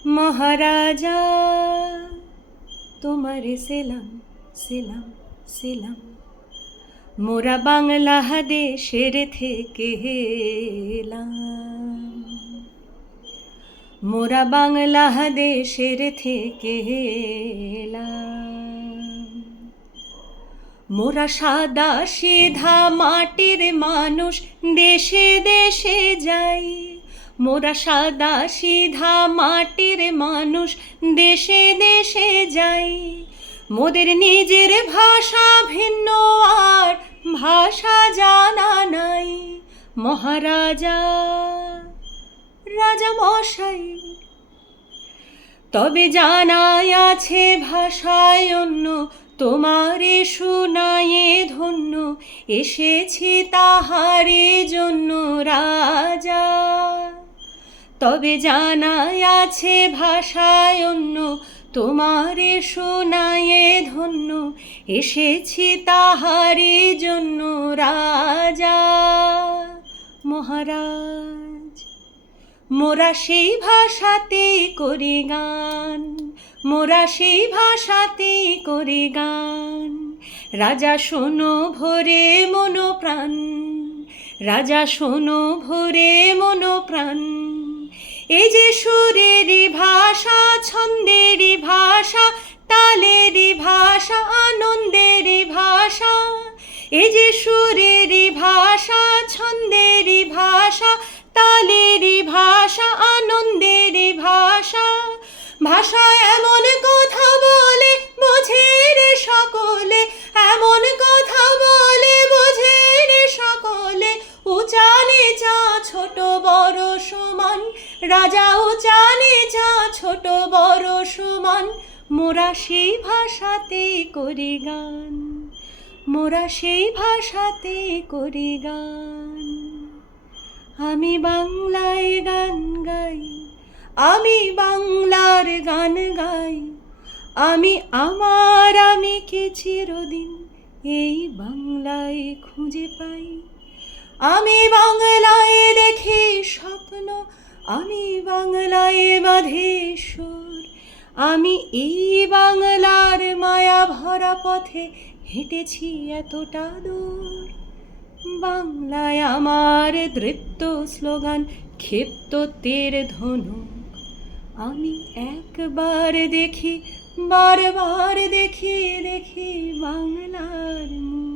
মহারাজা তোমারে সেলাম সেলাম সেলাম, মোরা বাংলাদেশের থেকে এলাম, মোরা বাংলাদেশের থেকে এলাম। মোরা সাদা সিধা মাটির মানুষ, দেশে দেশে যাই। মোরা সাদা সিধা মাটির মানুষ, দেশে দেশে যাই। মোদের নিজের ভাষা ভিন্ন, আর ভাষা জানা নাই। মহারাজা রাজা মশাই, তবে জানাই আছে ভাষায় অন্য, তোমারে শুনায়ে ধন্য, এসেছি তাহারে জন্য রাজা। তবে জানাই আছে ভাষায় অন্য, তোমারে শুনায়ে ধন্য, এসেছি তাহারে জন্য রাজা। মহারাজ মোরা সেই ভাষাতেই করি গান, মোরা সেই ভাষাতেই করি গান। রাজা শোনো ভরে মনো প্রাণ, রাজা শোনো ভরে মনো প্রাণ। এই যে সুরেরই ভাষা, ছন্দেরই ভাষা, তালেরই ভাষা, আনন্দেরই ভাষা। এই যে সুরেরই ভাষা, ছন্দেরই ভাষা, তালেরই ভাষা, আনন্দেরই ভাষা। ভাষা এমন কথা বলে বোঝে রে সকলে, এমন কথা বলে বোঝে রে সকলে। উঁচা নিচা ছোট বড় সমান, রাজা উঁচা নিচা ছোট বড় সমান। মোরা সেই ভাষাতেই করি গান, মোরা সেই ভাষাতেই করি গান। আমি বাংলায় গান গাই, আমি বাংলার গান গাই। আমি আমার আমিকে চিরদিন এই বাংলায় খুঁজে পাই। আমি বাংলায় দেখি স্বপ্ন, আমি বাংলায় বাঁধি সুর। আমি এই বাংলার মায়া ভরা পথে হেঁটেছি এতটা দূর। বাংলায় আমার দৃপ্ত স্লোগান, ক্ষিপ্ত তীর ধনুক। আমি একবার দেখি, বারবার দেখি, দেখি বাংলার মুখ।